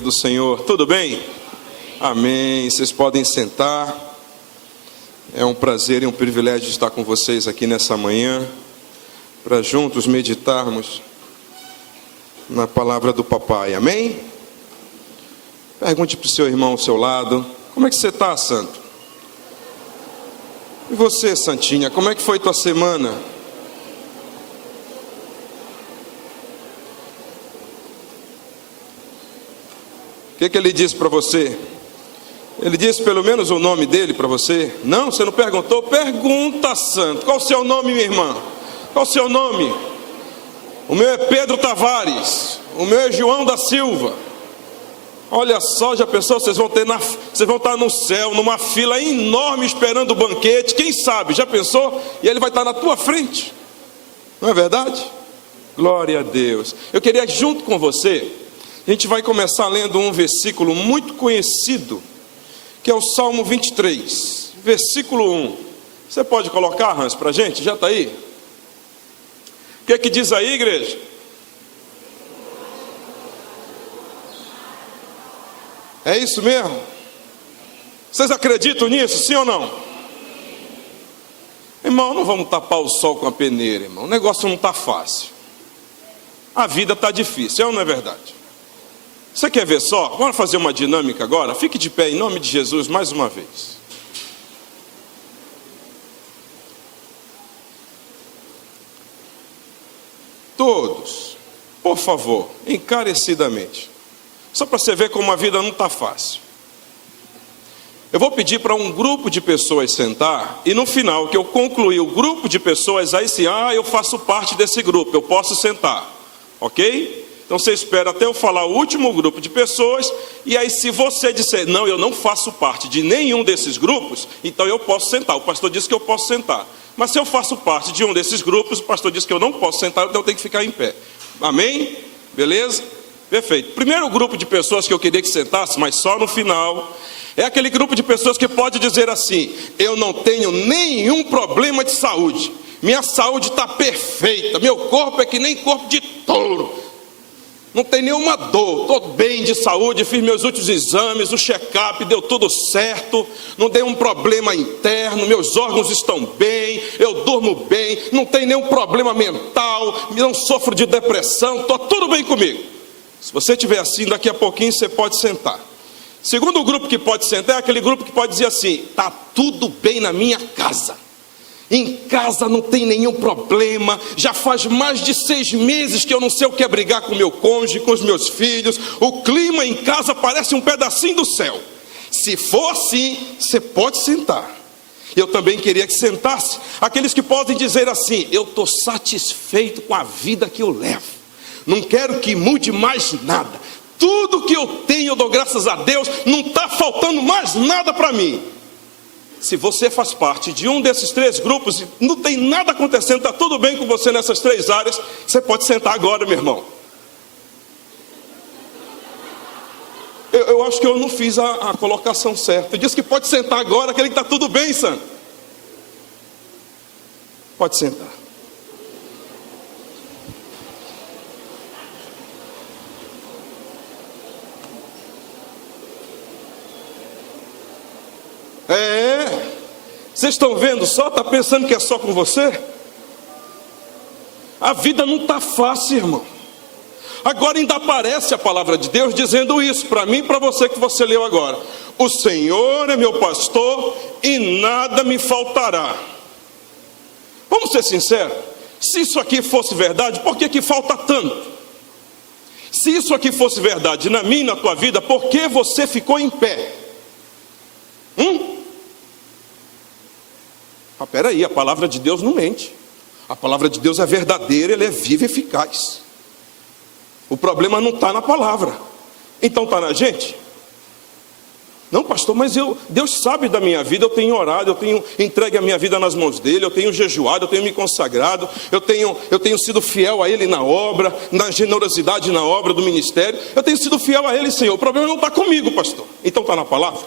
igreja do Senhor, tudo bem? Amém. Vocês podem sentar. É um prazer e um privilégio estar com vocês aqui nessa manhã, para juntos meditarmos na palavra do papai, amém? Pergunte para o seu irmão ao seu lado: como é que você está, santo? E você, santinha, como é que foi tua semana? O que ele disse para você? Ele disse pelo menos o nome dele para você? Não, você não perguntou? Pergunta, santo. Qual o seu nome, minha irmã? Qual o seu nome? O meu é Pedro Tavares. O meu é João da Silva. Olha só, já pensou? Vocês vão estar no céu, numa fila enorme esperando o banquete. Quem sabe? Já pensou? E ele vai estar na tua frente. Não é verdade? Glória a Deus. Eu queria, junto com você, a gente vai começar lendo um versículo muito conhecido, que é o Salmo 23, versículo 1. Você pode colocar, Hans, para a gente? Já está aí? O que é que diz aí, igreja? É isso mesmo? Vocês acreditam nisso, sim ou não? Irmão, não vamos tapar o sol com a peneira, irmão. O negócio não está fácil. A vida está difícil, é ou não é verdade? Você quer ver só? Vamos fazer uma dinâmica agora? Fique de pé em nome de Jesus mais uma vez. Todos, por favor, encarecidamente. Só para você ver como a vida não está fácil. Eu vou pedir para um grupo de pessoas sentar, e no final que eu concluir o grupo de pessoas, aí sim, eu faço parte desse grupo, eu posso sentar, ok? Então você espera até eu falar o último grupo de pessoas, e aí se você disser, não, eu não faço parte de nenhum desses grupos, então eu posso sentar. O pastor disse que eu posso sentar. Mas se eu faço parte de um desses grupos, o pastor disse que eu não posso sentar, então eu tenho que ficar em pé. Amém? Beleza? Perfeito. Primeiro grupo de pessoas que eu queria que sentasse, mas só no final, é aquele grupo de pessoas que pode dizer assim: eu não tenho nenhum problema de saúde, minha saúde está perfeita, meu corpo é que nem corpo de touro, não tem nenhuma dor, estou bem de saúde, fiz meus últimos exames, o check-up deu tudo certo, não dei um problema interno, meus órgãos estão bem, eu durmo bem, não tem nenhum problema mental, não sofro de depressão, está tudo bem comigo. Se você estiver assim, daqui a pouquinho você pode sentar. Segundo grupo que pode sentar é aquele grupo que pode dizer assim: está tudo bem na minha casa. Em casa não tem nenhum problema, já faz mais de 6 meses que eu não sei o que é brigar com meu cônjuge, com os meus filhos, o clima em casa parece um pedacinho do céu. Se for assim, você pode sentar. Eu também queria que sentasse aqueles que podem dizer assim: eu estou satisfeito com a vida que eu levo, não quero que mude mais nada, tudo que eu tenho eu dou graças a Deus, não está faltando mais nada para mim. Se você faz parte de um desses 3 grupos, não tem nada acontecendo, está tudo bem com você nessas 3 áreas, você pode sentar agora, meu irmão. Eu acho que eu não fiz a colocação certa. Eu disse que pode sentar agora, aquele que está tudo bem, santo. Pode sentar. Vocês estão vendo só? Está pensando que é só com você? A vida não está fácil, irmão. Agora ainda aparece a palavra de Deus dizendo isso para mim e para você, que você leu agora: o Senhor é meu pastor e nada me faltará. Vamos ser sinceros, se isso aqui fosse verdade, por que falta tanto? Se isso aqui fosse verdade na minha e na tua vida, por que você ficou em pé? Peraí, a palavra de Deus não mente. A palavra de Deus é verdadeira, ela é viva e eficaz. O problema não está na palavra, então está na gente? Não, pastor, mas Deus sabe da minha vida, eu tenho orado, eu tenho entregue a minha vida nas mãos dele, eu tenho jejuado, eu tenho me consagrado, eu tenho sido fiel a ele na obra, na generosidade na obra do ministério, eu tenho sido fiel a ele, Senhor. O problema não está comigo, pastor. Então está na palavra?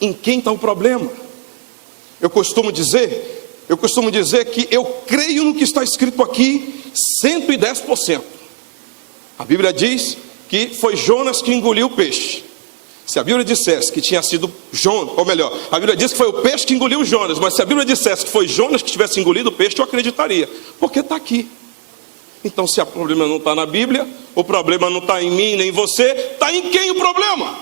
Em quem está o problema? Eu costumo dizer que eu creio no que está escrito aqui 110%. A Bíblia diz que foi Jonas que engoliu o peixe. Se a Bíblia dissesse que tinha sido Jonas, ou melhor, a Bíblia diz que foi o peixe que engoliu Jonas, mas se a Bíblia dissesse que foi Jonas que tivesse engolido o peixe, eu acreditaria, porque está aqui. Então, se o problema não está na Bíblia, o problema não está em mim nem em você, está em quem o problema?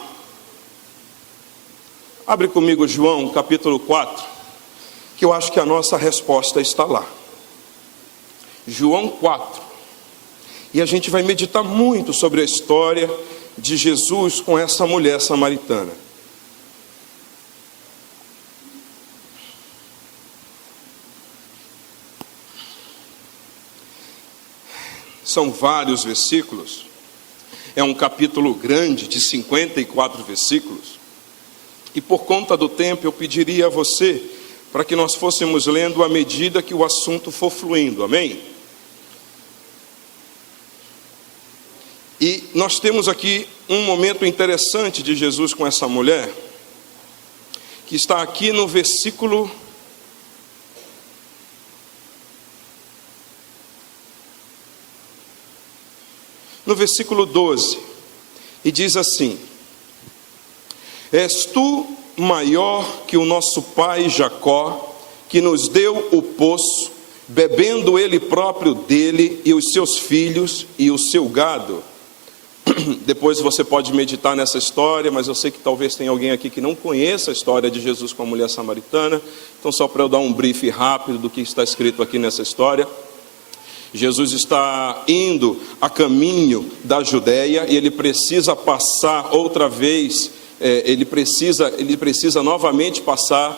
Abre comigo João capítulo 4, que eu acho que a nossa resposta está lá. João 4. E a gente vai meditar muito sobre a história de Jesus com essa mulher samaritana. São vários versículos. É um capítulo grande de 54 versículos. E por conta do tempo eu pediria a você para que nós fôssemos lendo à medida que o assunto for fluindo. Amém? E nós temos aqui um momento interessante de Jesus com essa mulher, que está aqui no versículo 12, e diz assim: és tu maior que o nosso pai Jacó, que nos deu o poço, bebendo ele próprio dele, e os seus filhos e o seu gado? Depois você pode meditar nessa história, mas eu sei que talvez tenha alguém aqui que não conheça a história de Jesus com a mulher samaritana. Então, só para eu dar um brief rápido do que está escrito aqui nessa história. Jesus está indo a caminho da Judéia e ele precisa passar outra vez, ele precisa novamente passar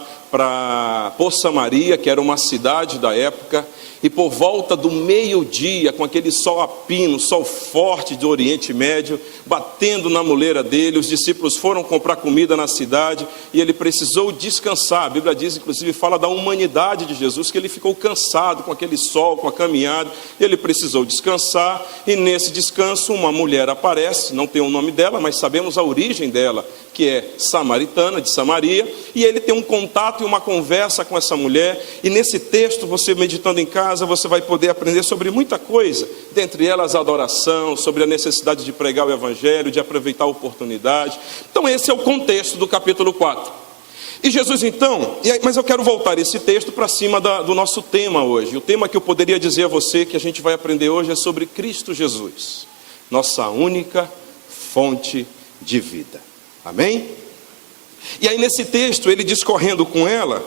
por Samaria, que era uma cidade da época. E por volta do meio-dia, com aquele sol a pino, sol forte do Oriente Médio, batendo na moleira dele, os discípulos foram comprar comida na cidade e ele precisou descansar. A Bíblia diz, inclusive, fala da humanidade de Jesus, que ele ficou cansado com aquele sol, com a caminhada, e ele precisou descansar. E nesse descanso uma mulher aparece, não tem o nome dela, mas sabemos a origem dela, que é samaritana, de Samaria, e ele tem um contato e uma conversa com essa mulher. E nesse texto, você meditando em casa, você vai poder aprender sobre muita coisa, dentre elas a adoração, sobre a necessidade de pregar o Evangelho, de aproveitar a oportunidade. Então esse é o contexto do capítulo 4. E Jesus então, mas eu quero voltar esse texto para cima do nosso tema hoje. O tema que eu poderia dizer a você que a gente vai aprender hoje é sobre Cristo Jesus, nossa única fonte de vida. Amém? E aí nesse texto, ele discorrendo com ela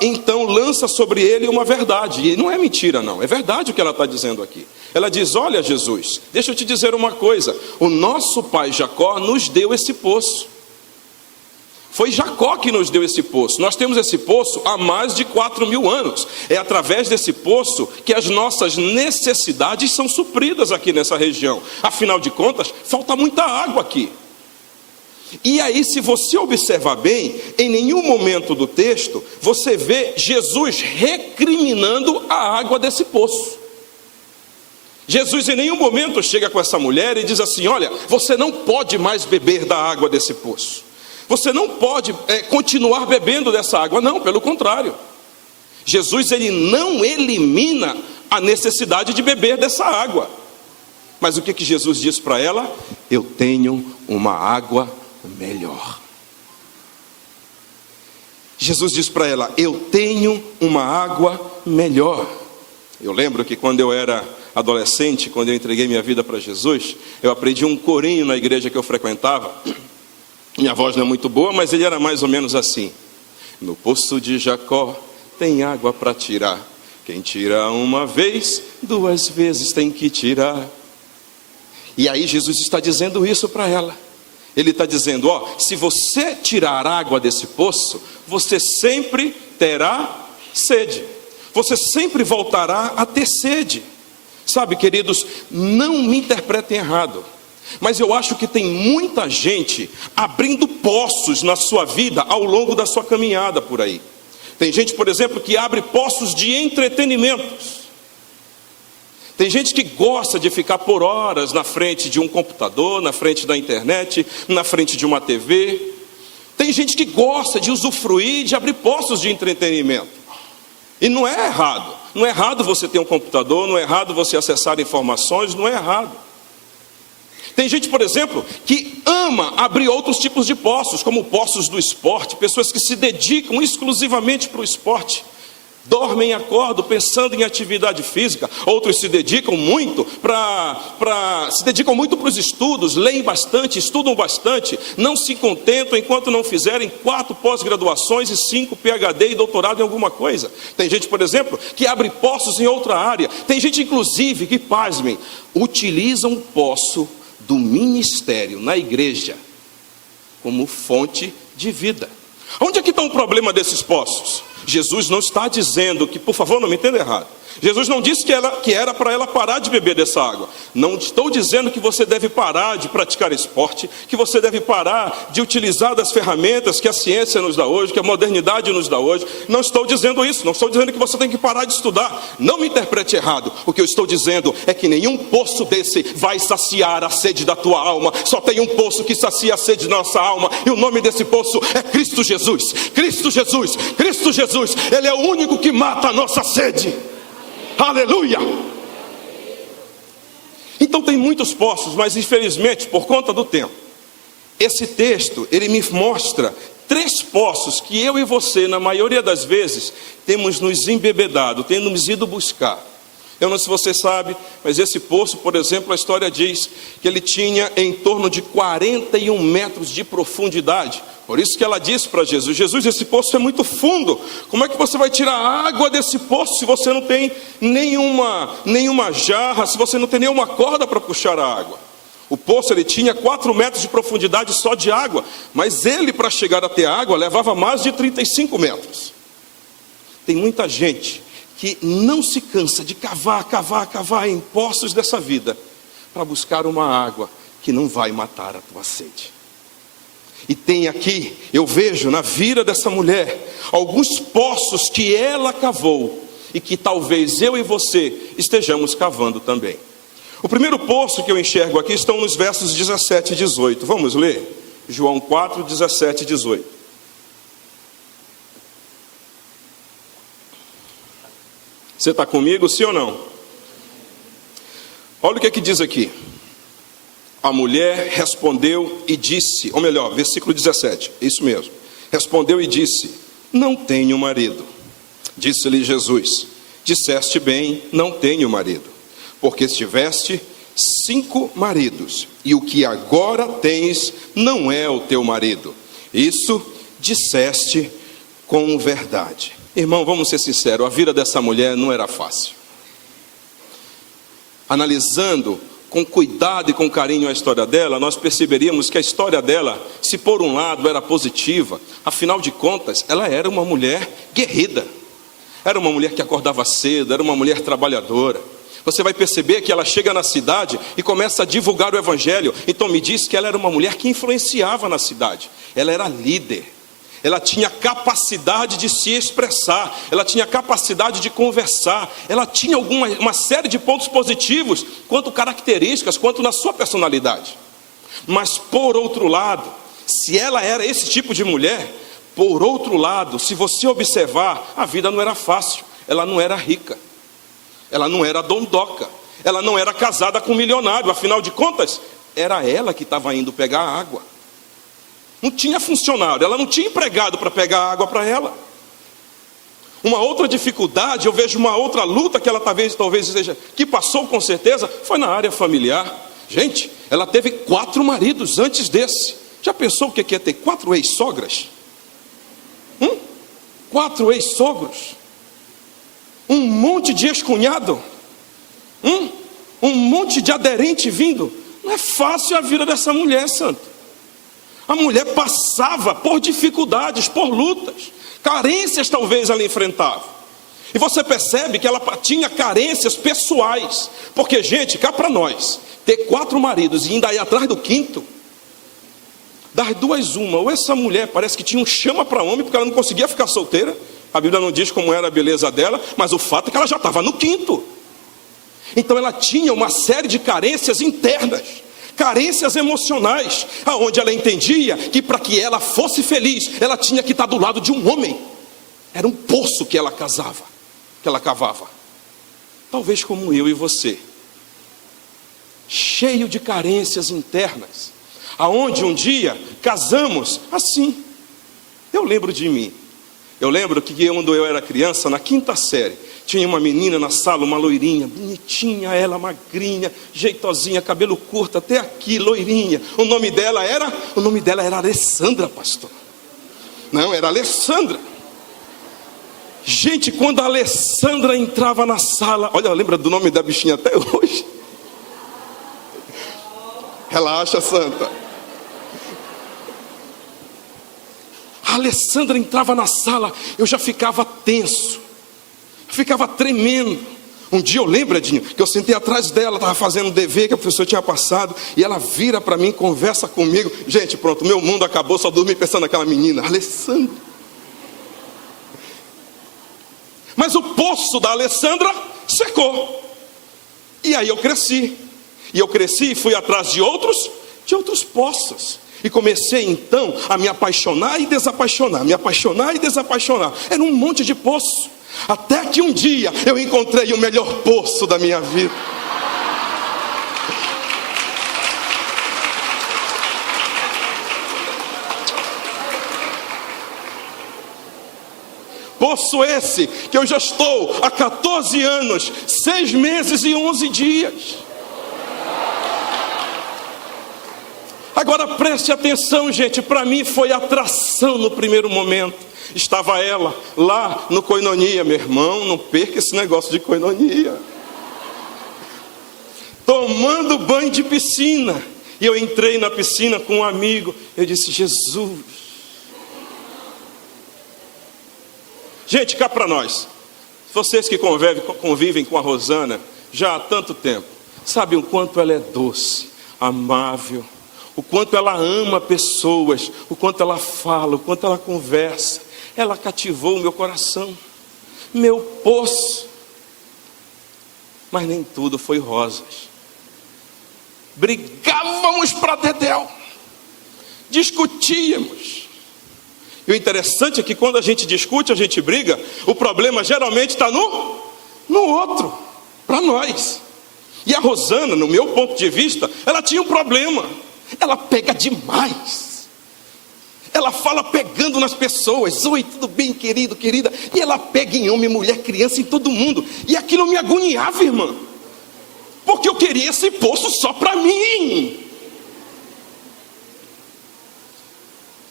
então lança sobre ele uma verdade. E não é mentira não, é verdade o que ela está dizendo aqui. Ela diz: olha Jesus, deixa eu te dizer uma coisa, o nosso pai Jacó nos deu esse poço. Foi Jacó que nos deu esse poço. Nós temos esse poço há mais de 4.000 anos. É através desse poço que as nossas necessidades são supridas aqui nessa região. Afinal de contas, falta muita água aqui. E aí, se você observar bem, em nenhum momento do texto, você vê Jesus recriminando a água desse poço. Jesus em nenhum momento chega com essa mulher e diz assim: olha, você não pode mais beber da água desse poço. Você não pode continuar bebendo dessa água. Não, pelo contrário. Jesus, ele não elimina a necessidade de beber dessa água. Mas o que Jesus diz para ela? Eu tenho uma água melhor. Jesus diz para ela: eu tenho uma água melhor. Eu lembro que quando eu era adolescente, quando eu entreguei minha vida para Jesus, eu aprendi um corinho na igreja que eu frequentava. Minha voz não é muito boa, mas ele era mais ou menos assim: no poço de Jacó tem água para tirar, quem tira uma vez, 2 vezes tem que tirar. E aí Jesus está dizendo isso para ela. Ele está dizendo: se você tirar água desse poço, você sempre terá sede. Você sempre voltará a ter sede. Sabe, queridos, não me interpretem errado, mas eu acho que tem muita gente abrindo poços na sua vida ao longo da sua caminhada por aí. Tem gente, por exemplo, que abre poços de entretenimentos. Tem gente que gosta de ficar por horas na frente de um computador, na frente da internet, na frente de uma TV. Tem gente que gosta de usufruir, de abrir poços de entretenimento. E não é errado. Não é errado você ter um computador, não é errado você acessar informações, não é errado. Tem gente, por exemplo, que ama abrir outros tipos de poços, como poços do esporte, pessoas que se dedicam exclusivamente para o esporte. Dormem e acordam pensando em atividade física. Outros se dedicam muito para os estudos, leem bastante, estudam bastante, não se contentam enquanto não fizerem 4 pós-graduações e 5 PhD e doutorado em alguma coisa. Tem gente, por exemplo, que abre poços em outra área. Tem gente, inclusive, que, pasmem, utiliza um poço do ministério na igreja como fonte de vida. Onde é que está o problema desses poços? Jesus não está dizendo que, por favor, não me entenda errado. Jesus não disse que era para ela parar de beber dessa água. Não estou dizendo que você deve parar de praticar esporte, que você deve parar de utilizar das ferramentas que a ciência nos dá hoje, que a modernidade nos dá hoje. Não estou dizendo isso, não estou dizendo que você tem que parar de estudar. Não me interprete errado. O que eu estou dizendo é que nenhum poço desse vai saciar a sede da tua alma. Só tem um poço que sacia a sede da nossa alma, e o nome desse poço é Cristo Jesus. Cristo Jesus, Cristo Jesus. Ele é o único que mata a nossa sede. Aleluia! Então tem muitos poços, mas infelizmente, por conta do tempo, esse texto, ele me mostra 3 poços que eu e você, na maioria das vezes, temos nos embebedado, temos ido buscar. Eu não sei se você sabe, mas esse poço, por exemplo, a história diz que ele tinha em torno de 41 metros de profundidade. Por isso que ela disse para Jesus: Jesus, esse poço é muito fundo. Como é que você vai tirar água desse poço se você não tem nenhuma jarra, se você não tem nenhuma corda para puxar a água? O poço, ele tinha 4 metros de profundidade só de água, mas ele, para chegar até a água, levava mais de 35 metros. Tem muita gente que não se cansa de cavar em poços dessa vida para buscar uma água que não vai matar a tua sede. E tem aqui, eu vejo na vida dessa mulher, alguns poços que ela cavou e que talvez eu e você estejamos cavando também. O primeiro poço que eu enxergo aqui estão nos versos 17 e 18. Vamos ler? João 4, 17 e 18. Você está comigo, sim ou não? Olha o que diz aqui. A mulher respondeu e disse, ou melhor, versículo 17, isso mesmo. Respondeu e disse: não tenho marido. Disse-lhe Jesus: disseste bem, não tenho marido, porque tiveste 5 maridos, e o que agora tens não é o teu marido. Isso disseste com verdade. Irmão, vamos ser sinceros, a vida dessa mulher não era fácil. Analisando com cuidado e com carinho a história dela, nós perceberíamos que a história dela, se por um lado era positiva, afinal de contas, ela era uma mulher guerrida. Era uma mulher que acordava cedo, era uma mulher trabalhadora. Você vai perceber que ela chega na cidade e começa a divulgar o evangelho. Então me diz que ela era uma mulher que influenciava na cidade. Ela era líder. Ela tinha capacidade de se expressar, ela tinha capacidade de conversar, ela tinha uma série de pontos positivos, quanto características, quanto na sua personalidade. Mas por outro lado, se ela era esse tipo de mulher, por outro lado, se você observar, a vida não era fácil, ela não era rica, ela não era dondoca, ela não era casada com um milionário, afinal de contas, era ela que estava indo pegar água. Não tinha funcionário, ela não tinha empregado para pegar água para ela. Uma outra dificuldade, eu vejo uma outra luta que ela talvez seja, que passou com certeza, foi na área familiar. Gente, ela teve 4 maridos antes desse. Já pensou o que é ter 4 ex-sogras? 4 ex-sogros? Um monte de ex-cunhado? Um monte de aderente vindo? Não é fácil a vida dessa mulher, santo. A mulher passava por dificuldades, por lutas, carências talvez ela enfrentava. E você percebe que ela tinha carências pessoais. Porque, gente, cá para nós, ter 4 maridos e ainda ir atrás do 5º, das duas uma, ou essa mulher parece que tinha um chama para homem, porque ela não conseguia ficar solteira. A Bíblia não diz como era a beleza dela, mas o fato é que ela já estava no 5º. Então ela tinha uma série de carências internas, carências emocionais, aonde ela entendia que para que ela fosse feliz, ela tinha que estar do lado de um homem. Era um poço que ela cavava. Talvez como eu e você. cheio de carências internas, aonde um dia casamos assim. Eu lembro de mim. Eu lembro que quando eu era criança, na 5ª série, tinha uma menina na sala, uma loirinha, bonitinha, ela magrinha, jeitosinha, cabelo curto até aqui, loirinha. O nome dela era Alessandra, pastor. Não, era Alessandra. Gente, quando a Alessandra entrava na sala, olha, lembra do nome da bichinha até hoje? Relaxa, santa. A Alessandra entrava na sala, eu já ficava tenso, ficava tremendo. Um dia eu lembro, Edinho, que eu sentei atrás dela, estava fazendo um dever que a professora tinha passado, e ela vira para mim, conversa comigo. Gente, pronto, meu mundo acabou, só dormi pensando naquela menina, Alessandra. Mas o poço da Alessandra secou. E aí eu cresci. E eu cresci e fui atrás de outros poços. E comecei então a me apaixonar e desapaixonar, me apaixonar e desapaixonar. Era um monte de poço. Até que um dia eu encontrei o melhor poço da minha vida. Poço esse que eu já estou há 14 anos, 6 meses e 11 dias. Agora preste atenção, gente, para mim foi atração no primeiro momento. Estava ela lá no Koinonia, meu irmão, não perca esse negócio de Koinonia. Tomando banho de piscina. E eu entrei na piscina com um amigo, eu disse, Jesus. Gente, cá para nós, vocês que convivem com a Rosana já há tanto tempo, sabem o quanto ela é doce, amável, o quanto ela ama pessoas, o quanto ela fala, o quanto ela conversa. Ela cativou o meu coração, meu poço. Mas nem tudo foi rosas. Brigávamos para dedéu, discutíamos. E o interessante é que quando a gente discute, a gente briga, o problema geralmente está no outro, para nós. E a Rosana, no meu ponto de vista, ela tinha um problema. Ela pega demais. Ela fala pegando nas pessoas. Oi, tudo bem, querido, querida? E ela pega em homem, mulher, criança, em todo mundo. E aquilo me agoniava, irmã. Porque eu queria esse poço só para mim.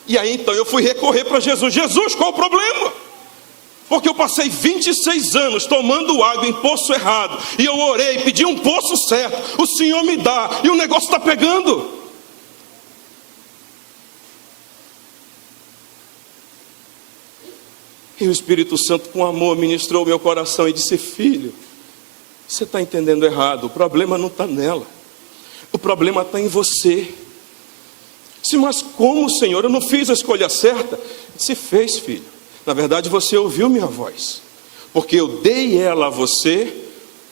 E aí então eu fui recorrer para Jesus. Jesus, qual o problema? Porque eu passei 26 anos tomando água em poço errado. E eu orei, pedi um poço certo. O Senhor me dá. E o negócio está pegando. E o Espírito Santo com amor ministrou o meu coração e disse, filho, você está entendendo errado. O problema não está nela. O problema está em você. Disse, mas como, Senhor? Eu não fiz a escolha certa. Disse, fez, filho. Na verdade, você ouviu minha voz. Porque eu dei ela a você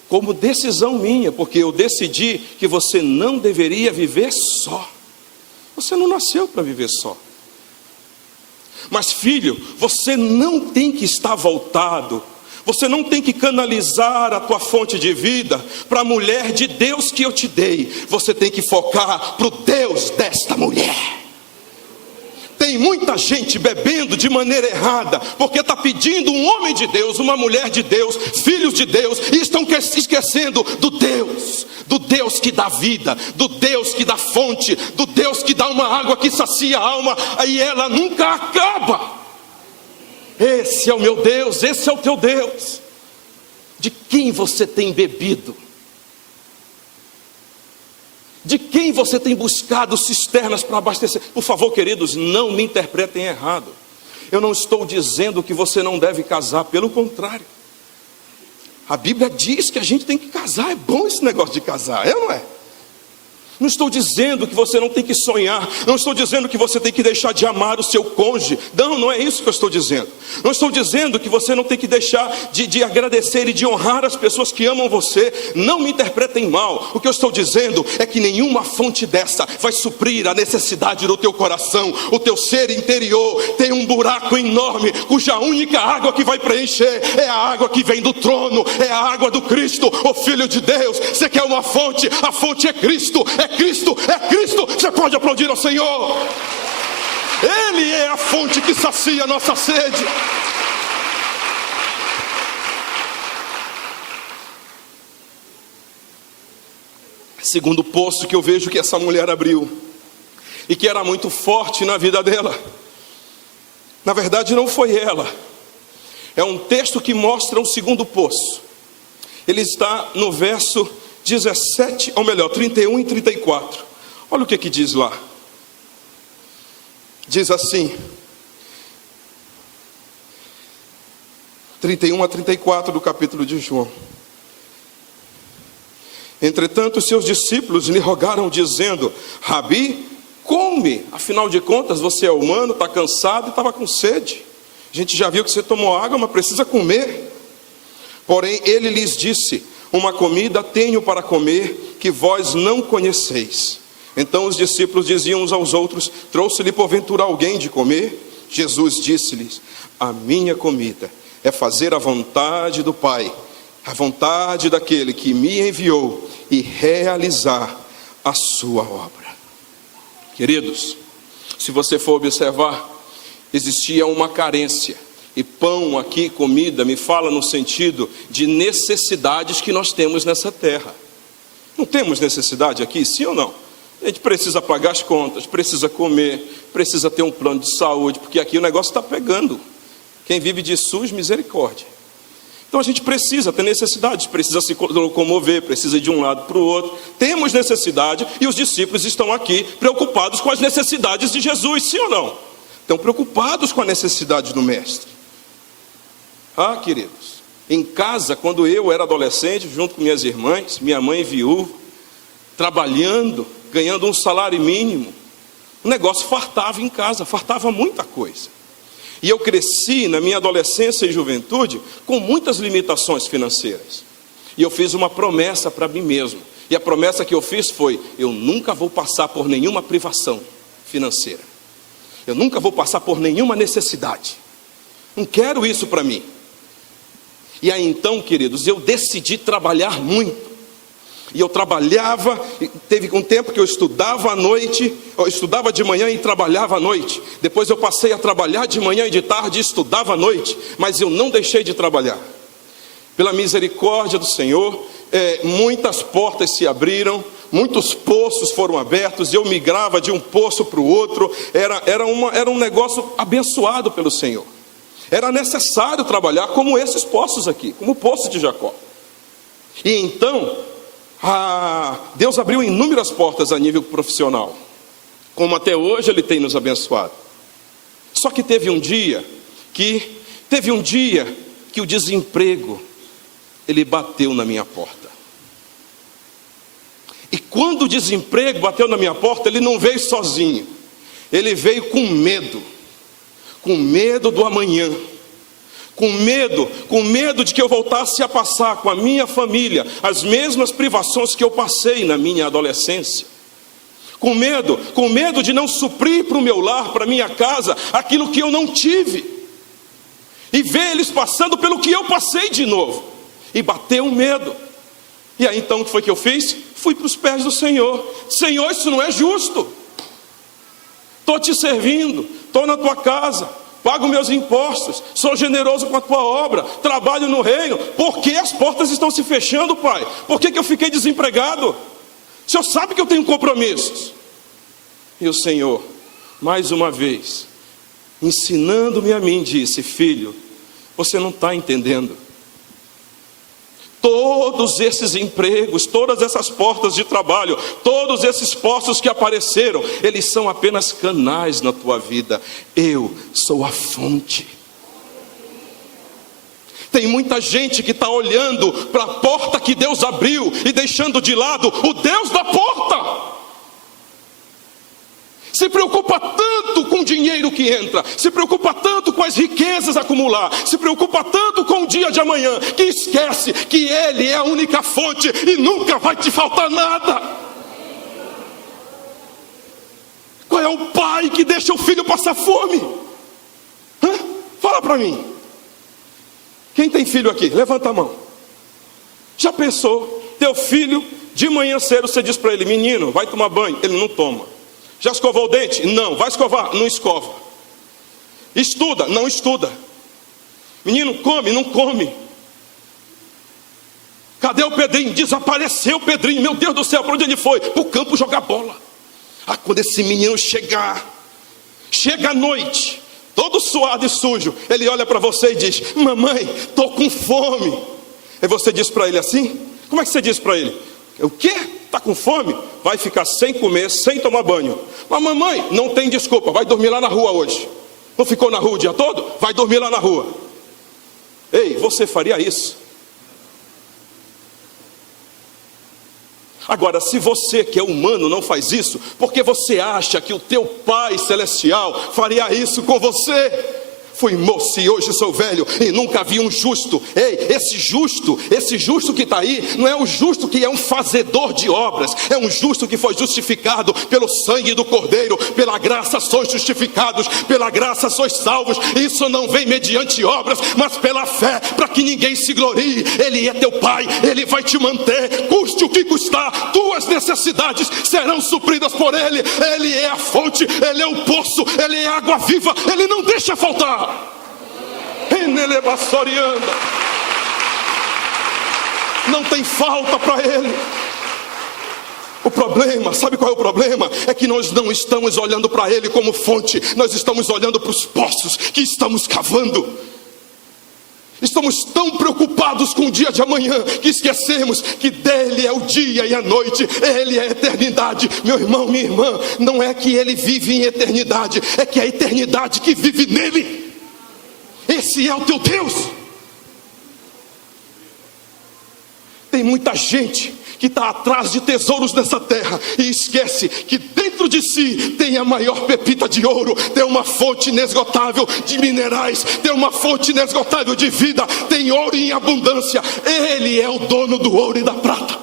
como decisão minha. Porque eu decidi que você não deveria viver só. Você não nasceu para viver só. Mas filho, você não tem que estar voltado. Você não tem que canalizar a tua fonte de vida para a mulher de Deus que eu te dei. Você tem que focar para o Deus desta mulher. Tem muita gente bebendo de maneira errada, porque está pedindo um homem de Deus, uma mulher de Deus, filhos de Deus, e estão esquecendo do Deus que dá vida, do Deus que dá fonte, do Deus que dá uma água que sacia a alma, e ela nunca acaba. Esse é o meu Deus, esse é o teu Deus. De quem você tem bebido? De quem você tem buscado cisternas para abastecer? Por favor, queridos, não me interpretem errado. Eu não estou dizendo que você não deve casar, pelo contrário. A Bíblia diz que a gente tem que casar, é bom esse negócio de casar, é ou não é? Não estou dizendo que você não tem que sonhar. Não estou dizendo que você tem que deixar de amar o seu cônjuge. Não, não é isso que eu estou dizendo. Não estou dizendo que você não tem que deixar de agradecer e de honrar as pessoas que amam você. Não me interpretem mal. O que eu estou dizendo é que nenhuma fonte dessa vai suprir a necessidade do teu coração. O teu ser interior tem um buraco enorme, cuja única água que vai preencher é a água que vem do trono, é a água do Cristo, o Filho de Deus. Você quer uma fonte? A fonte é Cristo. É Cristo, é Cristo. Você pode aplaudir ao Senhor. Ele é a fonte que sacia a nossa sede. Segundo poço que eu vejo que essa mulher abriu, e que era muito forte na vida dela, na verdade não foi ela. É um texto que mostra um segundo poço. Ele está no verso 17, ou melhor, 31 e 34. Olha o que diz lá. Diz assim, 31 a 34 do capítulo de João. Entretanto, seus discípulos lhe rogaram, dizendo: Rabi, come. Afinal de contas, você é humano, está cansado e estava com sede. A gente já viu que você tomou água, mas precisa comer. Porém, ele lhes disse: uma comida tenho para comer, que vós não conheceis. Então os discípulos diziam uns aos outros: trouxe-lhe porventura alguém de comer? Jesus disse-lhes: a minha comida é fazer a vontade do Pai, a vontade daquele que me enviou, e realizar a sua obra. Queridos, se você for observar, existia uma carência. E pão aqui, comida, me fala no sentido de necessidades que nós temos nessa terra. Não temos necessidade aqui, sim ou não? A gente precisa pagar as contas, precisa comer, precisa ter um plano de saúde, porque aqui o negócio está pegando. Quem vive de SUS, misericórdia. Então a gente precisa ter necessidades, precisa se locomover, precisa ir de um lado para o outro. Temos necessidade e os discípulos estão aqui preocupados com as necessidades de Jesus, sim ou não? Estão preocupados com a necessidade do Mestre. Ah, queridos, em casa, quando eu era adolescente, junto com minhas irmãs, minha mãe viúva, trabalhando, ganhando um salário mínimo, o negócio fartava em casa, fartava muita coisa. E eu cresci na minha adolescência e juventude com muitas limitações financeiras. E eu fiz uma promessa para mim mesmo. E a promessa que eu fiz foi: eu nunca vou passar por nenhuma privação financeira. Eu nunca vou passar por nenhuma necessidade. Não quero isso para mim. E aí então, queridos, eu decidi trabalhar muito. E eu trabalhava, teve um tempo que eu estudava à noite, eu estudava de manhã e trabalhava à noite. Depois eu passei a trabalhar de manhã e de tarde e estudava à noite. Mas eu não deixei de trabalhar. Pela misericórdia do Senhor, muitas portas se abriram, muitos poços foram abertos. Eu migrava de um poço para o outro. Era um negócio abençoado pelo Senhor. Era necessário trabalhar como esses poços aqui, como o poço de Jacó. E então, Deus abriu inúmeras portas a nível profissional, como até hoje Ele tem nos abençoado. Só que teve um dia que o desemprego, ele bateu na minha porta. E quando o desemprego bateu na minha porta, ele não veio sozinho, ele veio com medo do amanhã, com medo de que eu voltasse a passar com a minha família as mesmas privações que eu passei na minha adolescência, com medo de não suprir para o meu lar, para a minha casa, aquilo que eu não tive, e ver eles passando pelo que eu passei de novo, e bateu um medo. E aí então o que foi que eu fiz? Fui para os pés do Senhor. Senhor, isso não é justo. Estou te servindo, estou na tua casa, pago meus impostos, sou generoso com a tua obra, trabalho no reino. Por que as portas estão se fechando, Pai? Por que eu fiquei desempregado? O Senhor sabe que eu tenho compromissos. E o Senhor, mais uma vez, ensinando-me a mim, disse: filho, você não está entendendo. Todos esses empregos, todas essas portas de trabalho, todos esses postos que apareceram, eles são apenas canais na tua vida. Eu sou a fonte. Tem muita gente que está olhando para a porta que Deus abriu e deixando de lado o Deus da porta. se preocupa tanto com o dinheiro que entra, se preocupa tanto com as riquezas a acumular, se preocupa tanto com o dia de amanhã, que esquece que Ele é a única fonte e nunca vai te faltar nada. Qual é o pai que deixa o filho passar fome? Fala para mim. Quem tem filho aqui? Levanta a mão. Já pensou? Teu filho, de manhã cedo você diz para ele: menino, vai tomar banho. Ele não toma. Já escovou o dente? Não. Vai escovar? Não escova. Estuda? Não estuda. Menino, come? Não come. Cadê o Pedrinho? Desapareceu o Pedrinho. Meu Deus do céu, para onde ele foi? Para o campo jogar bola. Quando esse menino chega à noite, todo suado e sujo, ele olha para você e diz: mamãe, estou com fome. E você diz para ele assim? Como é que você diz para ele? O quê? Está com fome? Vai ficar sem comer, sem tomar banho. Mas mamãe, não tem desculpa, vai dormir lá na rua hoje. Não ficou na rua o dia todo? Vai dormir lá na rua. Ei, você faria isso? Agora, se você que é humano não faz isso, porque você acha que o teu Pai Celestial faria isso com você? Fui moço e hoje sou velho e nunca vi um justo. Ei, esse justo que está aí, não é um justo que é um fazedor de obras, é um justo que foi justificado pelo sangue do Cordeiro. Pela graça sois justificados, pela graça sois salvos. Isso não vem mediante obras, mas pela fé, para que ninguém se glorie. Ele é teu Pai, Ele vai te manter, custe o que custar. Tuas necessidades serão supridas por Ele. Ele é a fonte, Ele é o poço, Ele é a água viva, Ele não deixa faltar. Não tem falta para Ele. O problema, sabe qual é o problema? É que nós não estamos olhando para Ele como fonte, nós estamos olhando para os poços que estamos cavando. Estamos tão preocupados com o dia de amanhã que esquecemos que dele é o dia e a noite, Ele é a eternidade. Meu irmão, minha irmã, não é que Ele vive em eternidade, é que é a eternidade que vive nele. Esse é o teu Deus. Tem muita gente que está atrás de tesouros nessa terra e esquece que dentro de si tem a maior pepita de ouro, tem uma fonte inesgotável de minerais, tem uma fonte inesgotável de vida, tem ouro em abundância. Ele é o dono do ouro e da prata.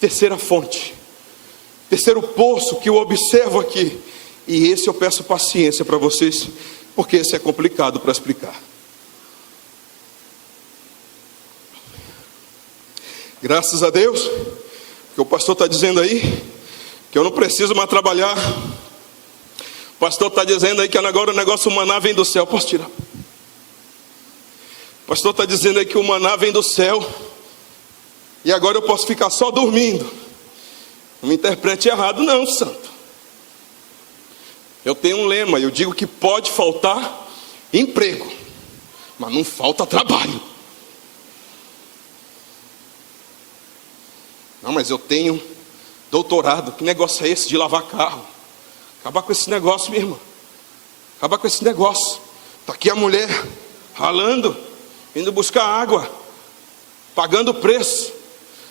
Terceira fonte, terceiro poço que eu observo aqui, e esse eu peço paciência para vocês, porque esse é complicado para explicar. Graças a Deus, que o pastor está dizendo aí, que eu não preciso mais trabalhar. O pastor está dizendo aí que agora o negócio, o maná vem do céu. Posso tirar? O pastor está dizendo aí que o maná vem do céu, e agora eu posso ficar só dormindo. Não me interprete errado não, santo. Eu tenho um lema, eu digo que pode faltar emprego, mas não falta trabalho. Não, mas eu tenho doutorado. Que negócio é esse de lavar carro? Acabar com esse negócio, minha irmã. Acabar com esse negócio. Está aqui a mulher ralando, indo buscar água, pagando preço.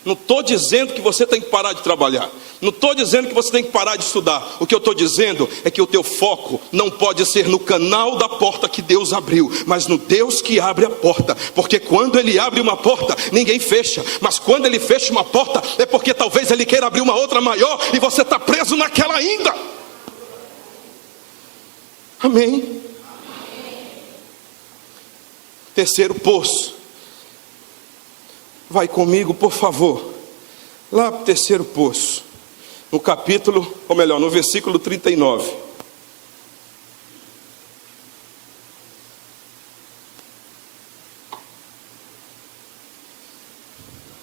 Não estou dizendo que você tem que parar de trabalhar. Não estou dizendo que você tem que parar de estudar. O que eu estou dizendo é que o teu foco não pode ser no canal da porta que Deus abriu, mas no Deus que abre a porta. Porque quando Ele abre uma porta, ninguém fecha. Mas quando Ele fecha uma porta, é porque talvez Ele queira abrir uma outra maior e você está preso naquela ainda. Amém? Terceiro poço. Vai comigo, por favor, lá para o terceiro poço, no capítulo, ou melhor, no versículo 39.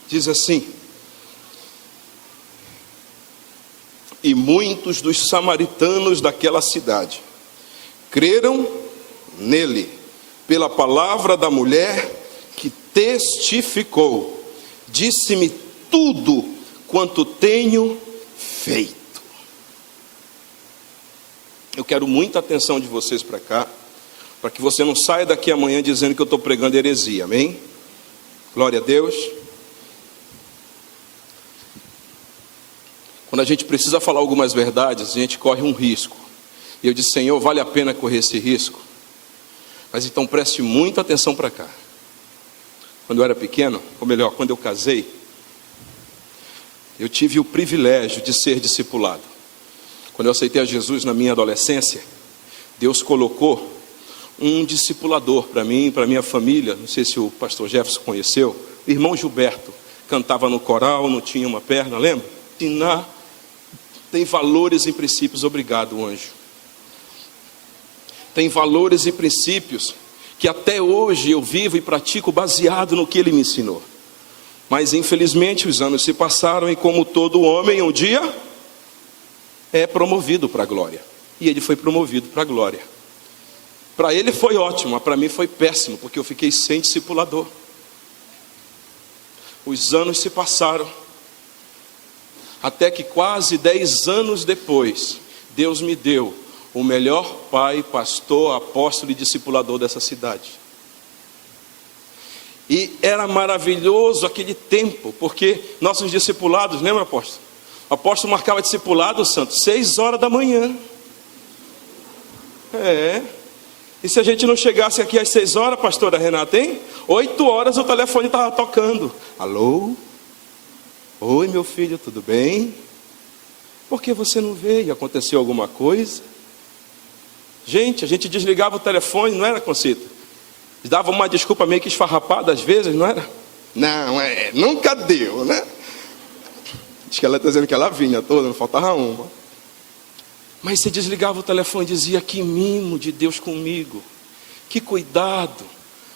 Diz assim: e muitos dos samaritanos daquela cidade creram nele, pela palavra da mulher que testificou, disse-me tudo quanto tenho feito. Eu quero muita atenção de vocês para cá, para que você não saia daqui amanhã dizendo que eu estou pregando heresia, amém? Glória a Deus. Quando a gente precisa falar algumas verdades, a gente corre um risco. E eu disse: Senhor, vale a pena correr esse risco? Mas então preste muita atenção para cá. Quando eu era pequeno, ou melhor, quando eu casei, eu tive o privilégio de ser discipulado. Quando eu aceitei a Jesus na minha adolescência, Deus colocou um discipulador para mim, para minha família. Não sei se o pastor Jefferson conheceu. O irmão Gilberto cantava no coral, não tinha uma perna, lembra? Ensinar tem valores e princípios. Obrigado, anjo. Tem valores e princípios que até hoje eu vivo e pratico baseado no que ele me ensinou. Mas infelizmente os anos se passaram e, como todo homem, um dia é promovido para a glória. E ele foi promovido para a glória. Para ele foi ótimo, mas para mim foi péssimo, porque eu fiquei sem discipulador. Os anos se passaram, até que quase 10 anos depois, Deus me deu o melhor pai, pastor, apóstolo e discipulador dessa cidade. E era maravilhoso aquele tempo, porque nossos discipulados, lembra, apóstolo? O apóstolo marcava discipulado, santo, 6 horas da manhã. E se a gente não chegasse aqui às 6 horas, pastora Renata, hein? 8 horas o telefone estava tocando. Alô? Oi, meu filho, tudo bem? Por que você não veio? Aconteceu alguma coisa? Gente, a gente desligava o telefone, não era, Concita? Dava uma desculpa meio que esfarrapada às vezes, não era? Não, nunca deu, né? Diz que ela está dizendo que ela vinha toda, não faltava uma. Mas você desligava o telefone e dizia: que mimo de Deus comigo, que cuidado,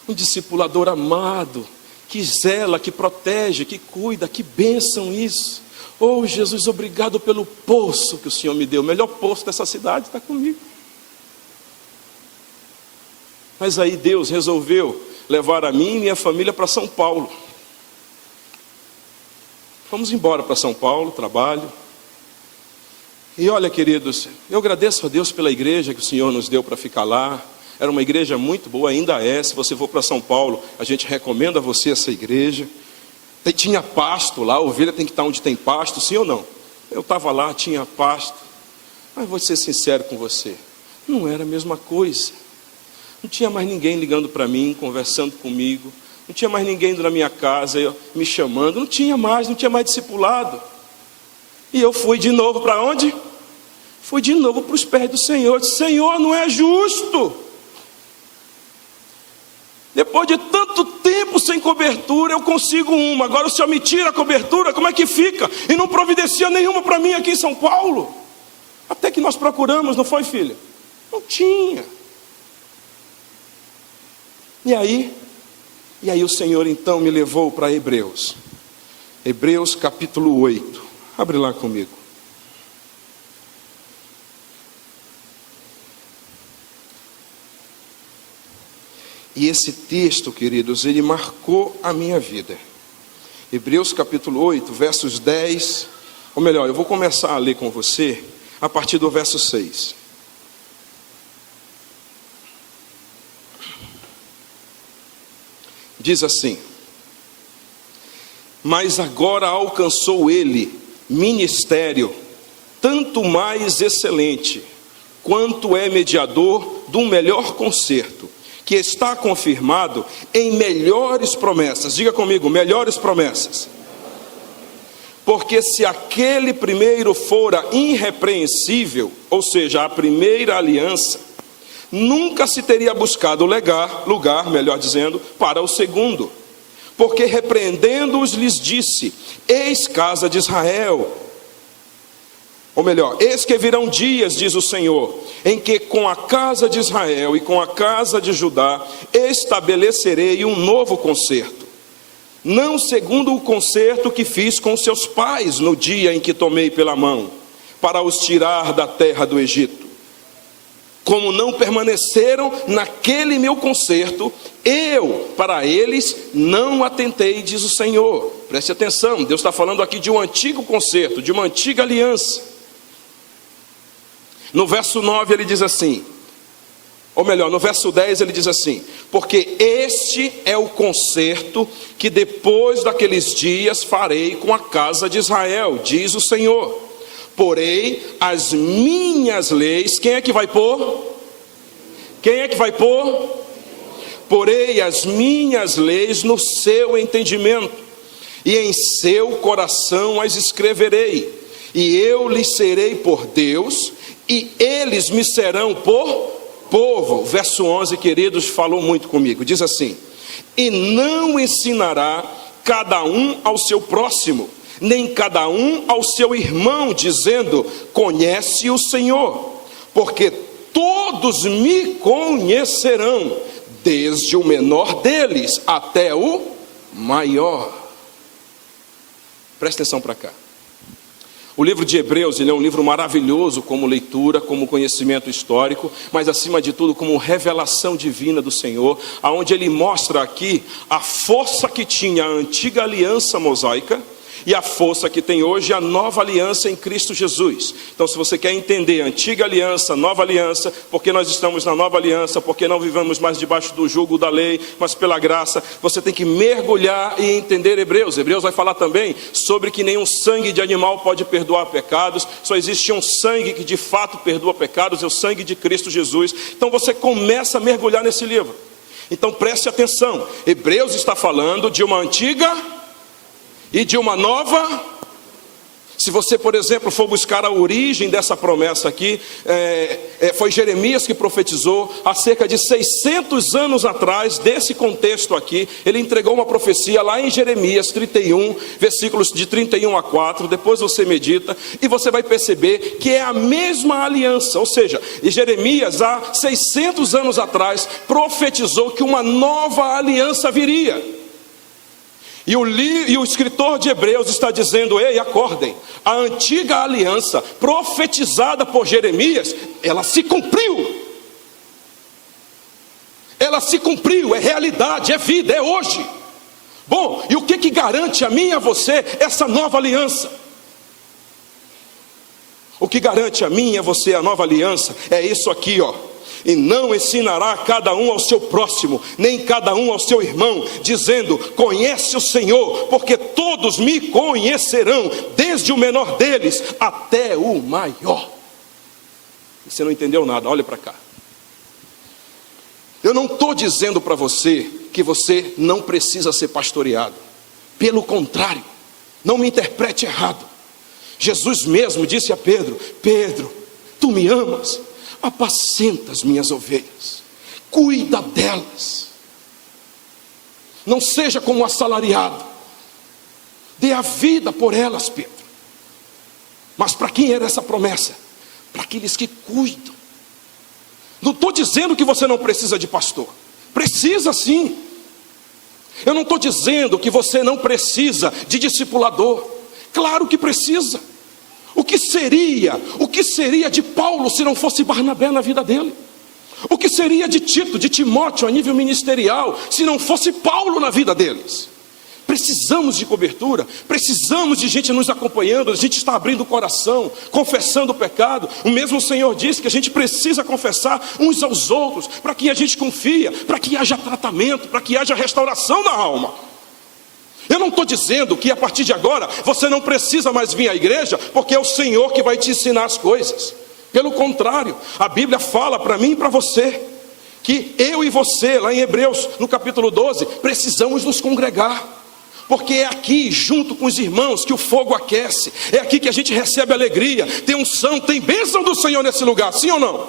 um discipulador amado, que zela, que protege, que cuida, que bênção isso. Oh Jesus, obrigado pelo poço que o Senhor me deu, o melhor poço dessa cidade está comigo. Mas aí Deus resolveu levar a mim e minha família para São Paulo. Fomos embora para São Paulo, trabalho. E olha, queridos, eu agradeço a Deus pela igreja que o Senhor nos deu para ficar lá. Era uma igreja muito boa, ainda é. Se você for para São Paulo, a gente recomenda a você essa igreja. Tinha pasto lá, a ovelha tem que estar onde tem pasto, sim ou não? Eu estava lá, tinha pasto. Mas vou ser sincero com você, não era a mesma coisa. Não tinha mais ninguém ligando para mim, conversando comigo. Não tinha mais ninguém indo na minha casa, me chamando. Não tinha mais discipulado. E eu fui de novo para onde? Fui de novo para os pés do Senhor. Eu disse: Senhor, não é justo. Depois de tanto tempo sem cobertura, eu consigo uma. Agora o Senhor me tira a cobertura, como é que fica? E não providencia nenhuma para mim aqui em São Paulo. Até que nós procuramos, não foi, filha? Não tinha. E aí o Senhor então me levou para Hebreus. Hebreus capítulo 8. Abre lá comigo. E esse texto, queridos, ele marcou a minha vida. Hebreus capítulo 8, versos 10. Ou melhor, eu vou começar a ler com você a partir do verso 6. Diz assim: mas agora alcançou ele ministério tanto mais excelente, quanto é mediador de um melhor concerto, que está confirmado em melhores promessas. Diga comigo, melhores promessas. Porque se aquele primeiro fora irrepreensível, ou seja, a primeira aliança, nunca se teria buscado lugar, melhor dizendo, para o segundo. Porque repreendendo-os lhes disse: eis casa de Israel. Ou melhor, eis que virão dias, diz o Senhor, em que com a casa de Israel e com a casa de Judá estabelecerei um novo concerto. Não segundo o concerto que fiz com seus pais no dia em que tomei pela mão, para os tirar da terra do Egito. Como não permaneceram naquele meu concerto, eu para eles não atentei, diz o Senhor. Preste atenção, Deus está falando aqui de um antigo concerto, de uma antiga aliança. No verso 9 ele diz assim, ou melhor, no verso 10 ele diz assim: porque este é o concerto que depois daqueles dias farei com a casa de Israel, diz o Senhor. Porém, as minhas leis, quem é que vai pôr? Quem é que vai pôr? Porém, as minhas leis no seu entendimento, e em seu coração as escreverei, e eu lhes serei por Deus, e eles me serão por povo. Verso 11, queridos, falou muito comigo, diz assim: e não ensinará cada um ao seu próximo, nem cada um ao seu irmão, dizendo: conhece o Senhor, porque todos me conhecerão, desde o menor deles até o maior. Presta atenção para cá. O livro de Hebreus, ele é um livro maravilhoso como leitura, como conhecimento histórico, mas acima de tudo como revelação divina do Senhor, aonde ele mostra aqui a força que tinha a antiga aliança mosaica e a força que tem hoje a nova aliança em Cristo Jesus. Então, se você quer entender a antiga aliança, nova aliança, porque nós estamos na nova aliança, porque não vivemos mais debaixo do jugo da lei, mas pela graça, você tem que mergulhar e entender Hebreus. Hebreus vai falar também sobre que nenhum sangue de animal pode perdoar pecados, só existe um sangue que de fato perdoa pecados, é o sangue de Cristo Jesus. Então você começa a mergulhar nesse livro. Então preste atenção, Hebreus está falando de uma antiga e de uma nova. Se você, por exemplo, for buscar a origem dessa promessa aqui, foi Jeremias que profetizou há cerca de 600 anos atrás, desse contexto aqui. Ele entregou uma profecia lá em Jeremias 31, versículos de 31 a 4, depois você medita, e você vai perceber que é a mesma aliança, ou seja, Jeremias há 600 anos atrás profetizou que uma nova aliança viria. E o escritor de Hebreus está dizendo: ei, acordem, a antiga aliança profetizada por Jeremias, ela se cumpriu. Ela se cumpriu, é realidade, é vida, é hoje. Bom, e o que garante a mim e a você essa nova aliança? O que garante a mim e a você a nova aliança é isso aqui, ó. E não ensinará cada um ao seu próximo, nem cada um ao seu irmão, dizendo: conhece o Senhor, porque todos me conhecerão, desde o menor deles até o maior. Você não entendeu nada, olha para cá. Eu não estou dizendo para você que você não precisa ser pastoreado. Pelo contrário, não me interprete errado. Jesus mesmo disse a Pedro: Pedro, tu me amas? Apacenta as minhas ovelhas, cuida delas, não seja como um assalariado, dê a vida por elas, Pedro. Mas para quem era essa promessa? Para aqueles que cuidam. Não estou dizendo que você não precisa de pastor, precisa sim. Eu não estou dizendo que você não precisa de discipulador, claro que precisa. O que seria de Paulo se não fosse Barnabé na vida dele? O que seria de Tito, de Timóteo a nível ministerial, se não fosse Paulo na vida deles? Precisamos de cobertura, precisamos de gente nos acompanhando, a gente está abrindo o coração, confessando o pecado. O mesmo Senhor disse que a gente precisa confessar uns aos outros, para que a gente confia, para que haja tratamento, para que haja restauração da alma. Eu não estou dizendo que a partir de agora você não precisa mais vir à igreja, porque é o Senhor que vai te ensinar as coisas. Pelo contrário, a Bíblia fala para mim e para você, que eu e você, lá em Hebreus, no capítulo 12, precisamos nos congregar. Porque é aqui, junto com os irmãos, que o fogo aquece. É aqui que a gente recebe alegria, tem unção, tem bênção do Senhor nesse lugar, sim ou não?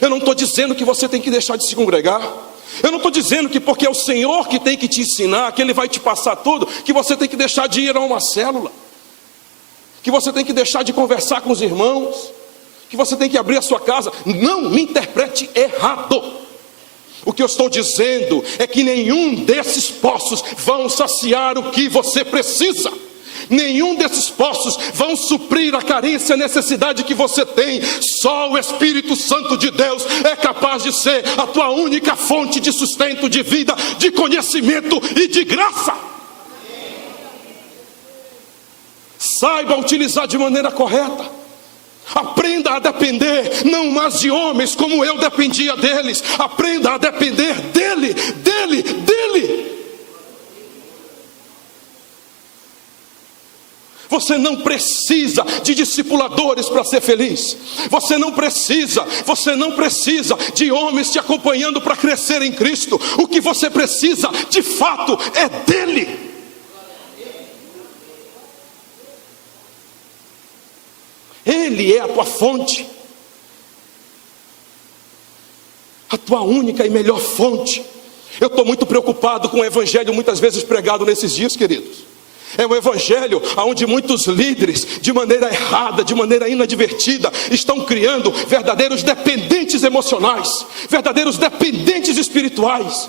Eu não estou dizendo que você tem que deixar de se congregar. Eu não estou dizendo que porque é o Senhor que tem que te ensinar, que Ele vai te passar tudo, que você tem que deixar de ir a uma célula, que você tem que deixar de conversar com os irmãos, que você tem que abrir a sua casa. Não me interprete errado. O que eu estou dizendo é que nenhum desses poços vão saciar o que você precisa. Nenhum desses poços vão suprir a carência, a necessidade que você tem. Só o Espírito Santo de Deus é capaz de ser a tua única fonte de sustento, de vida, de conhecimento e de graça. Saiba utilizar de maneira correta. Aprenda a depender não mais de homens como eu dependia deles. Aprenda a depender dele. Você não precisa de discipuladores para ser feliz. Você não precisa de homens te acompanhando para crescer em Cristo. O que você precisa, de fato, é dele. Ele é a tua fonte, a tua única e melhor fonte. Eu estou muito preocupado com o evangelho muitas vezes pregado nesses dias, queridos. É um evangelho onde muitos líderes, de maneira errada, de maneira inadvertida, estão criando verdadeiros dependentes emocionais, verdadeiros dependentes espirituais.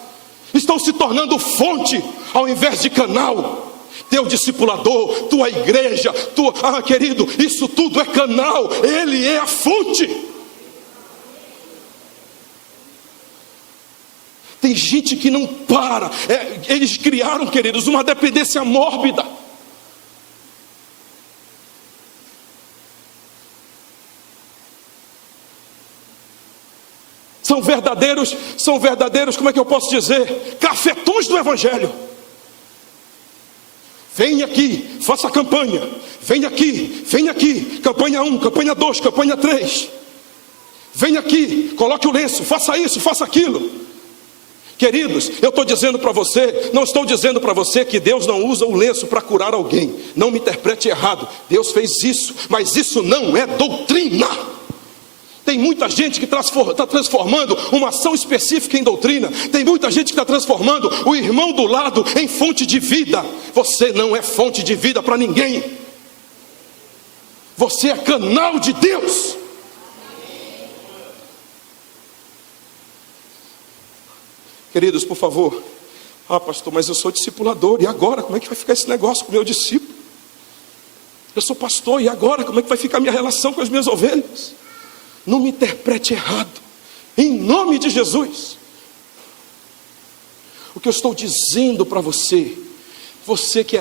Estão se tornando fonte ao invés de canal. Teu discipulador, tua igreja, querido, isso tudo é canal. Ele é a fonte. Tem gente que não para. Eles criaram, queridos, uma dependência mórbida. São verdadeiros, como é que eu posso dizer? Cafetões do evangelho. Vem aqui, faça a campanha. Vem aqui, campanha 1, campanha 2, campanha 3. Vem aqui, coloque o lenço, faça isso, faça aquilo. Queridos, eu estou dizendo para você, não estou dizendo para você que Deus não usa o lenço para curar alguém. Não me interprete errado, Deus fez isso, mas isso não é doutrina. Tem muita gente que está transformando uma ação específica em doutrina. Tem muita gente que está transformando o irmão do lado em fonte de vida. Você não é fonte de vida para ninguém. Você é canal de Deus. Queridos, por favor. Pastor, mas eu sou discipulador. E agora? Como é que vai ficar esse negócio com o meu discípulo? Eu sou pastor. E agora? Como é que vai ficar a minha relação com as minhas ovelhas? Não me interprete errado, em nome de Jesus. O que eu estou dizendo para você, você que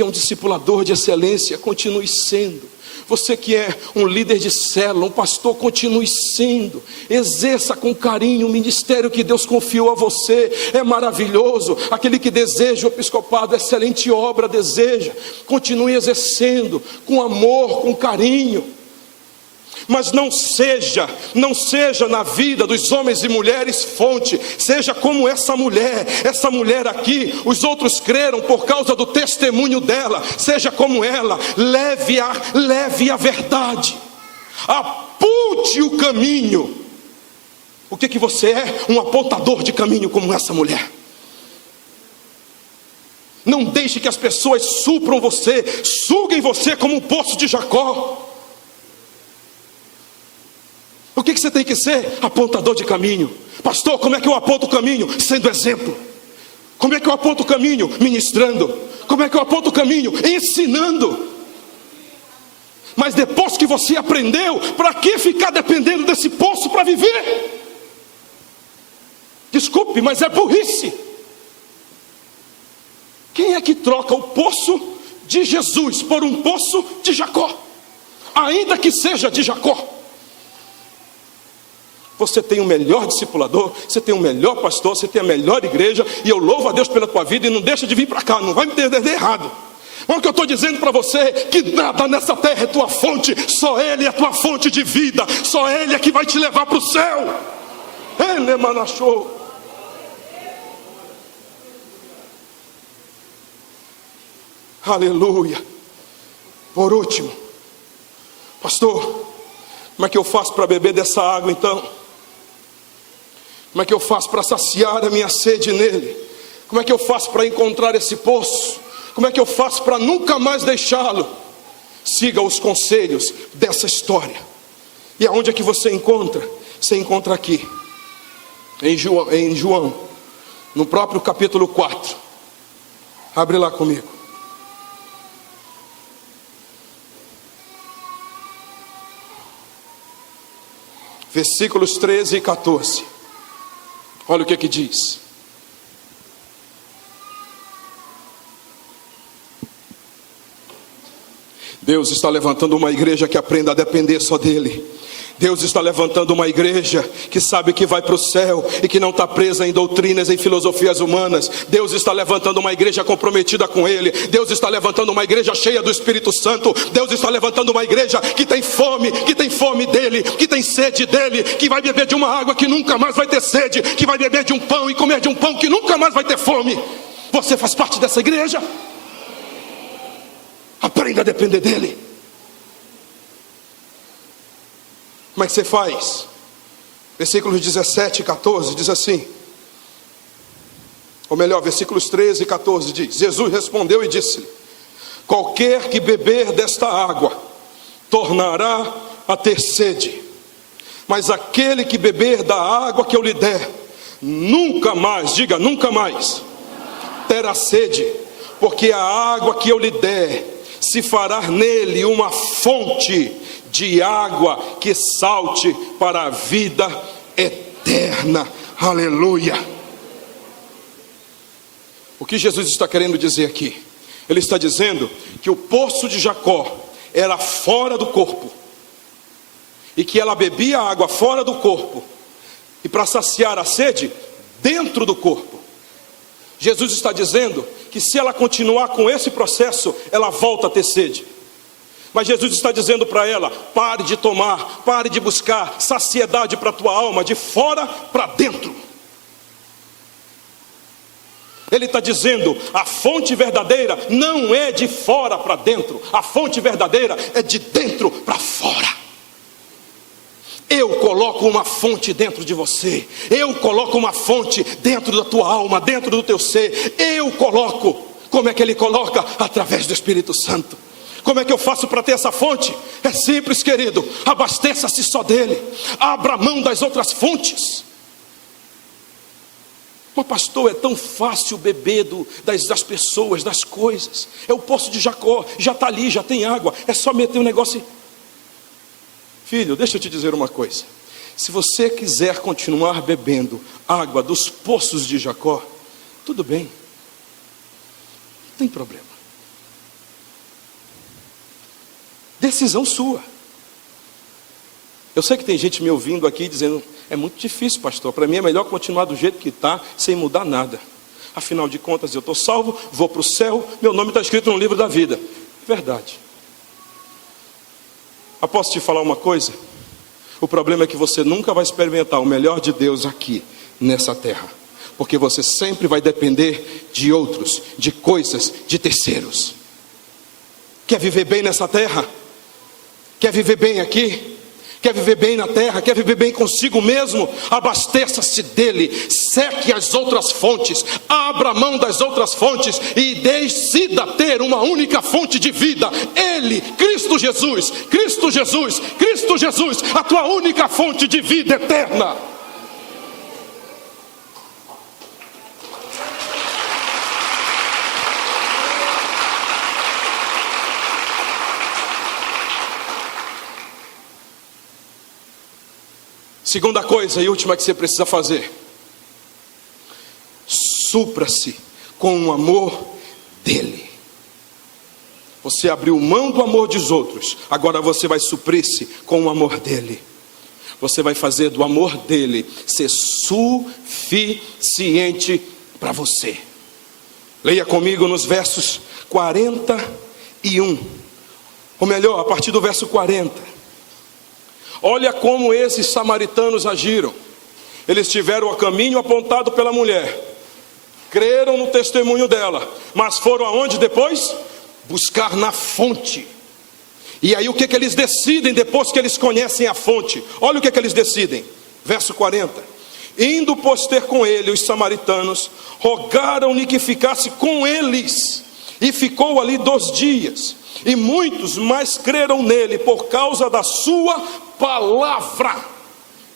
é um discipulador de excelência, continue sendo. Você que é um líder de célula, um pastor, continue sendo. Exerça com carinho o ministério que Deus confiou a você. É maravilhoso. Aquele que deseja o episcopado, excelente obra deseja. Continue exercendo com amor, com carinho. Mas não seja na vida dos homens e mulheres fonte. Seja como essa mulher aqui. Os outros creram por causa do testemunho dela. Seja como ela, leve a verdade, aponte o caminho. O que você é? Um apontador de caminho como essa mulher. Não deixe que as pessoas supram você, suguem você como um poço de Jacó. O que você tem que ser? Apontador de caminho. Pastor, como é que eu aponto o caminho? Sendo exemplo. Como é que eu aponto o caminho? Ministrando. Como é que eu aponto o caminho? Ensinando. Mas depois que você aprendeu, para que ficar dependendo desse poço para viver? Desculpe, mas é burrice. Quem é que troca o poço de Jesus por um poço de Jacó? Ainda que seja de Jacó. Você tem o melhor discipulador, você tem o melhor pastor, você tem a melhor igreja, e eu louvo a Deus pela tua vida, e não deixa de vir para cá, não vai me entender errado. Mas o que eu estou dizendo para você, que nada nessa terra é tua fonte, só Ele é tua fonte de vida, só Ele é que vai te levar para o céu. Ele manachou. Aleluia. Por último, pastor, como é que eu faço para beber dessa água então? Como é que eu faço para saciar a minha sede nele? Como é que eu faço para encontrar esse poço? Como é que eu faço para nunca mais deixá-lo? Siga os conselhos dessa história. E aonde é que você encontra? Você encontra aqui, em João, no próprio capítulo 4. Abre lá comigo. Versículos 13 e 14. Olha o que diz. Deus está levantando uma igreja que aprenda a depender só dele. Deus está levantando uma igreja que sabe que vai para o céu e que não está presa em doutrinas, em filosofias humanas. Deus está levantando uma igreja comprometida com Ele. Deus está levantando uma igreja cheia do Espírito Santo. Deus está levantando uma igreja que tem fome dEle, que tem sede dEle, que vai beber de uma água que nunca mais vai ter sede, que vai beber de um pão e comer de um pão que nunca mais vai ter fome. Você faz parte dessa igreja? Aprenda a depender dEle. Como é que você faz? Versículos 17 e 14 diz assim, ou melhor, versículos 13 e 14 diz: Jesus respondeu e disse-lhe: qualquer que beber desta água tornará a ter sede, mas aquele que beber da água que eu lhe der, nunca mais, diga nunca mais, terá sede, porque a água que eu lhe der se fará nele uma fonte de água que salte para a vida eterna. Aleluia. O que Jesus está querendo dizer aqui? Ele está dizendo que o poço de Jacó era fora do corpo, e que ela bebia água fora do corpo, e para saciar a sede, dentro do corpo. Jesus está dizendo que se ela continuar com esse processo, ela volta a ter sede. Mas Jesus está dizendo para ela: pare de tomar, pare de buscar saciedade para a tua alma, de fora para dentro. Ele está dizendo: a fonte verdadeira não é de fora para dentro, a fonte verdadeira é de dentro para fora. Eu coloco uma fonte dentro de você, eu coloco uma fonte dentro da tua alma, dentro do teu ser. Eu coloco. Como é que Ele coloca? Através do Espírito Santo. Como é que eu faço para ter essa fonte? É simples, querido. Abasteça-se só dele. Abra mão das outras fontes. Mas pastor, é tão fácil beber das pessoas, das coisas. É o poço de Jacó, já está ali, já tem água. É só meter um negócio. Filho, deixa eu te dizer uma coisa. Se você quiser continuar bebendo água dos poços de Jacó, tudo bem. Não tem problema. Decisão sua. Eu sei que tem gente me ouvindo aqui dizendo: é muito difícil, pastor, para mim é melhor continuar do jeito que está, sem mudar nada. Afinal de contas, eu estou salvo, vou para o céu, meu nome está escrito no livro da vida. Verdade. Mas posso te falar uma coisa? O problema é que você nunca vai experimentar o melhor de Deus aqui, nessa terra, porque você sempre vai depender de outros, de coisas, de terceiros. Quer viver bem nessa terra? Quer viver bem aqui? Quer viver bem na terra? Quer viver bem consigo mesmo? Abasteça-se dele, seque as outras fontes, abra mão das outras fontes e decida ter uma única fonte de vida. Ele, Cristo Jesus, Cristo Jesus, Cristo Jesus, a tua única fonte de vida eterna. Segunda coisa e última que você precisa fazer: supra-se com o amor dele. Você abriu mão do amor dos outros, agora você vai suprir-se com o amor dele. Você vai fazer do amor dele ser suficiente para você. Leia comigo nos versos 41, ou melhor, a partir do verso 40. Olha como esses samaritanos agiram. Eles tiveram o caminho apontado pela mulher, creram no testemunho dela, mas foram aonde depois? Buscar na fonte. E aí o que eles decidem depois que eles conhecem a fonte? Olha o que eles decidem. Verso 40. Indo pois ter com ele os samaritanos, rogaram-lhe que ficasse com eles. E ficou ali 2 dias. E muitos mais creram nele por causa da sua palavra.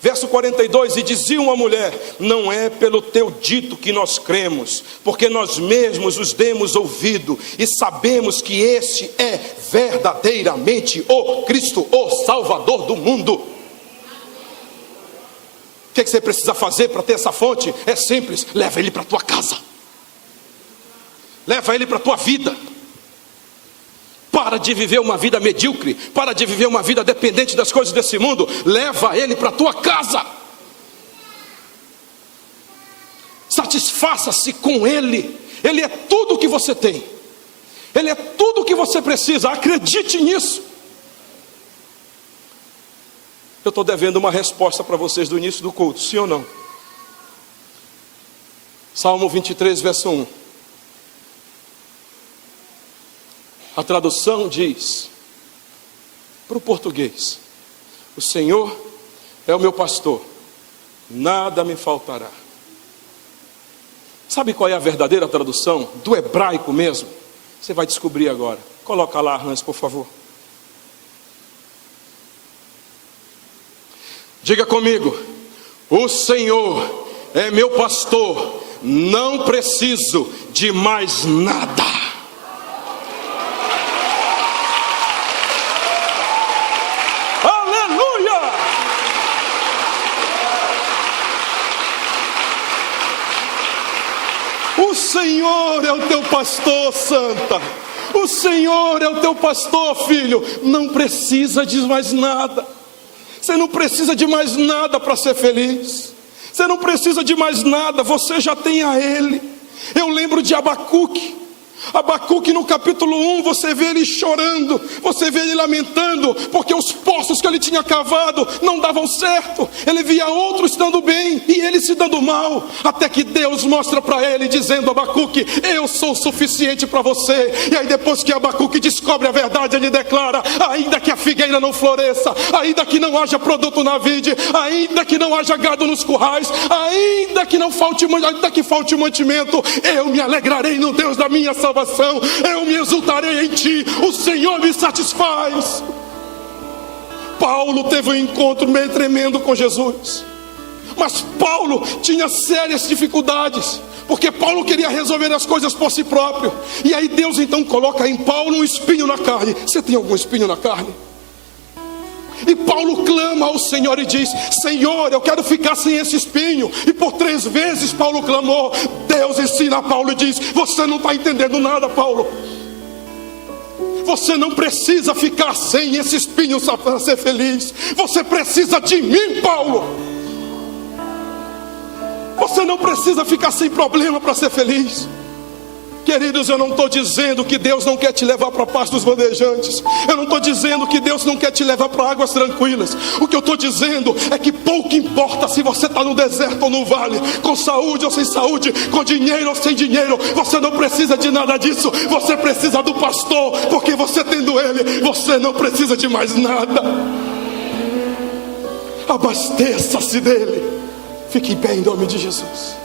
Verso 42, e diziam à mulher: não é pelo teu dito que nós cremos, porque nós mesmos os demos ouvido, e sabemos que este é verdadeiramente o Cristo, o Salvador do mundo. O que você precisa fazer para ter essa fonte? É simples: leva ele para a tua casa, leva ele para a tua vida. Para de viver uma vida medíocre, para de viver uma vida dependente das coisas desse mundo. Leva ele para a tua casa. Satisfaça-se com ele. Ele é tudo o que você tem. Ele é tudo o que você precisa. Acredite nisso. Eu estou devendo uma resposta para vocês do início do culto, sim ou não? Salmo 23, verso 1. A tradução diz, para o português: o Senhor é o meu pastor, nada me faltará. Sabe qual é a verdadeira tradução do hebraico mesmo? Você vai descobrir agora. Coloca lá, Hans, por favor. Diga comigo: o Senhor é meu pastor, não preciso de mais nada. Aleluia! O Senhor é o teu pastor, santa. O Senhor é o teu pastor, filho. Não precisa de mais nada. Você não precisa de mais nada para ser feliz. Você não precisa de mais nada, você já tem a Ele. Eu lembro de Abacuque. Abacuque no capítulo 1, você vê ele chorando, você vê ele lamentando, porque os poços que ele tinha cavado não davam certo. Ele via outros dando bem e ele se dando mal, até que Deus mostra para ele, dizendo: Abacuque, eu sou o suficiente para você. E aí depois que Abacuque descobre a verdade, ele declara: ainda que a figueira não floresça, ainda que não haja produto na vide, ainda que não haja gado nos currais, ainda que falte mantimento, eu me alegrarei no Deus da minha salvação. Eu me exultarei em ti, o Senhor me satisfaz. Paulo teve um encontro meio tremendo com Jesus, mas Paulo tinha sérias dificuldades, porque Paulo queria resolver as coisas por si próprio. E aí Deus então coloca em Paulo um espinho na carne. Você tem algum espinho na carne? E Paulo clama ao Senhor e diz: Senhor, eu quero ficar sem esse espinho. E por 3 vezes Paulo clamou. Deus ensina a Paulo e diz: você não está entendendo nada, Paulo. Você não precisa ficar sem esse espinho para ser feliz. Você precisa de mim, Paulo. Você não precisa ficar sem problema para ser feliz. Queridos, eu não estou dizendo que Deus não quer te levar para a paz dos vandejantes. Eu não estou dizendo que Deus não quer te levar para águas tranquilas. O que eu estou dizendo é que pouco importa se você está no deserto ou no vale, com saúde ou sem saúde, com dinheiro ou sem dinheiro. Você não precisa de nada disso. Você precisa do pastor, porque você tendo ele, você não precisa de mais nada. Abasteça-se dele. Fique bem em nome de Jesus.